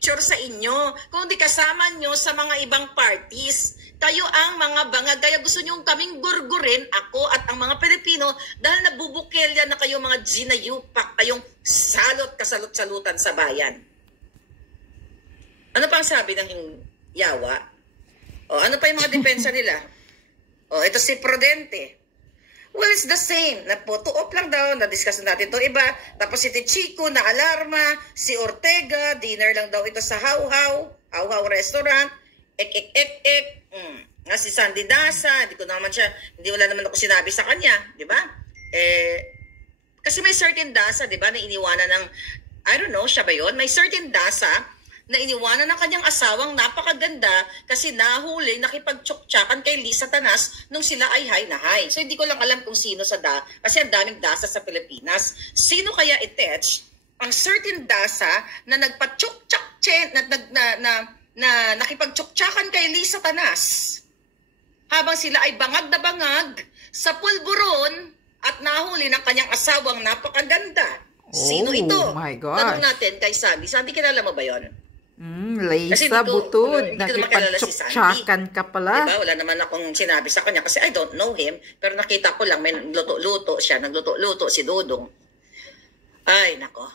picture sa inyo, kundi kasama nyo sa mga ibang parties. Kayo ang mga bangag, kaya gusto nyo kaming gurgurin, ako at ang mga Pilipino, dahil nabubukelya na kayo mga ginayupak, kayong kasalot-salutan sa bayan. Ano pa ang sabi ng yawa? O, ano pa yung mga depensa nila? O, ito si Prudente. Well, it's the same. Photo op lang daw. Na-discuss natin ito iba. Tapos si Chico na alarma. Si Ortega, dinner lang daw ito sa How How restaurant. Nga si Sandy Dasa. Wala naman ako sinabi sa kanya. Di ba? Kasi may certain Dasa, di ba, na iniwanan ng, I don't know, siya ba yun? May certain Dasa na iniwanan ng kanyang asawang napakaganda kasi nahuli, nakipagtsuktsakan kay Lisa Tanas nung sila ay high na high. So hindi ko lang alam kung sino kasi ang daming Dasa sa Pilipinas. Sino kaya i-touch ang certain Dasa na na nakipagtsuktsakan kay Lisa Tanas habang sila ay bangag na bangag sa pulburon at nahuli ng kanyang asawang napakaganda. Sino ito? Oh my God. Tanong natin kay Sandy. Sandy, kilala mo ba yon? Lisa Butod, nakipagtsuktsakan ka pala. Diba? Wala naman akong sinabi sa kanya kasi I don't know him. Pero nakita ko lang may luto-luto siya. Nagluto-luto si Dudong. Ay, nako.